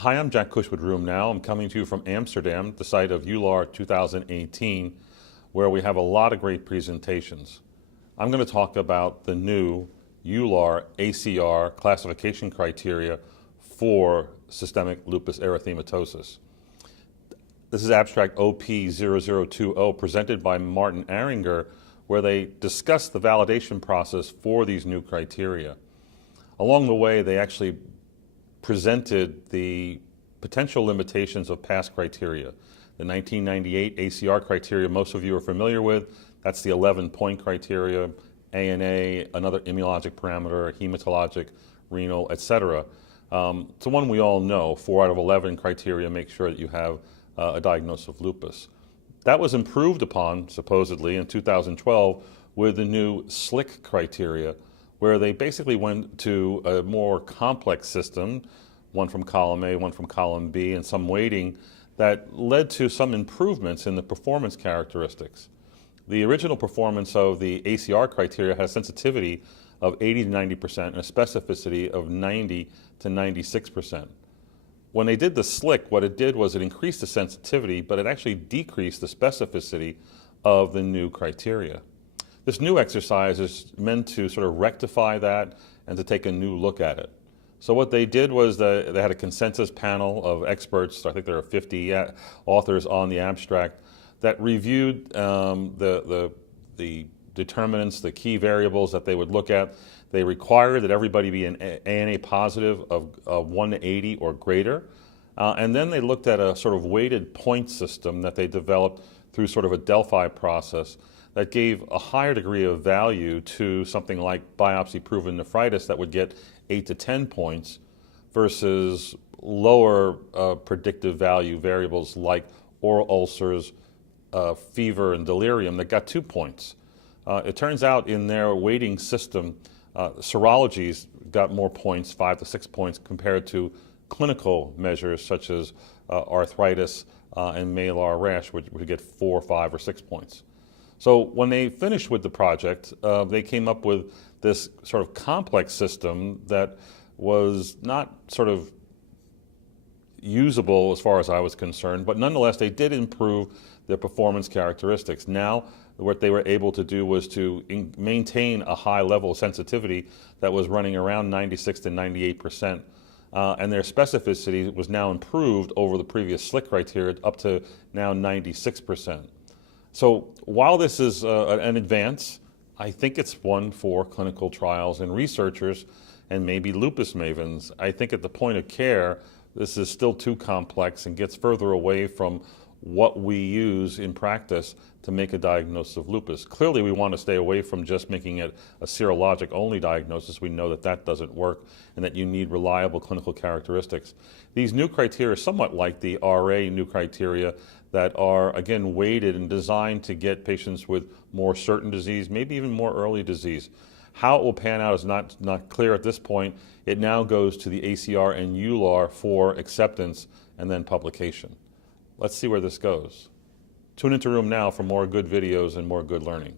Hi, I'm Jack Cush with Rheumnow. I'm coming to you from Amsterdam, the site of EULAR 2018, where we have a lot of great presentations. I'm going to talk about the new EULAR ACR classification criteria for systemic lupus erythematosus. This is abstract OP0020 presented by Martin Aringer, where they discuss the validation process for these new criteria. Along the way, they actually presented the potential limitations of past criteria. The 1998 ACR criteria most of you are familiar with. That's the 11-point criteria, ANA, another immunologic parameter, hematologic, renal, etc. It's the one we all know. 4 out of 11 criteria make sure that you have a diagnosis of lupus. That was improved upon, supposedly, in 2012 with the new SLIC criteria, where they basically went to a more complex system, one from column A, one from column B, and some weighting that led to some improvements in the performance characteristics. The original performance of the ACR criteria has sensitivity of 80 to 90% and a specificity of 90 to 96%. When they did the SLIC, what it did was it increased the sensitivity, but it actually decreased the specificity of the new criteria. This new exercise is meant to sort of rectify that and to take a new look at it. So what they did was they had a consensus panel of experts, I think there are 50 authors on the abstract, that reviewed the determinants, the key variables that they would look at. They required that everybody be an ANA positive of 1 to 80 or greater. And then they looked at a sort of weighted point system that they developed through sort of a Delphi process that gave a higher degree of value to something like biopsy-proven nephritis that would get 8 to 10 points versus lower predictive value variables like oral ulcers, fever, and delirium that got 2 points. It turns out in their weighting system, serologies got more points, 5 to 6 points, compared to clinical measures such as arthritis and malar rash, which would get 4, 5, or 6 points. So when they finished with the project, they came up with this sort of complex system that was not sort of usable as far as I was concerned, but nonetheless they did improve their performance characteristics. Now what they were able to do was to maintain a high level of sensitivity that was running around 96 to 98%, and their specificity was now improved over the previous SLIC criteria up to now 96%. So while this is an advance, I think it's one for clinical trials and researchers and maybe lupus mavens. I think at the point of care, this is still too complex and gets further away from what we use in practice to make a diagnosis of lupus. Clearly, we want to stay away from just making it a serologic only diagnosis. We know that that doesn't work and that you need reliable clinical characteristics. These new criteria are somewhat like the RA new criteria that are, again, weighted and designed to get patients with more certain disease, maybe even more early disease. How it will pan out is not clear at this point. It now goes to the ACR and EULAR for acceptance and then publication. Let's see where this goes. Tune into Rheumnow for more good videos and more good learning.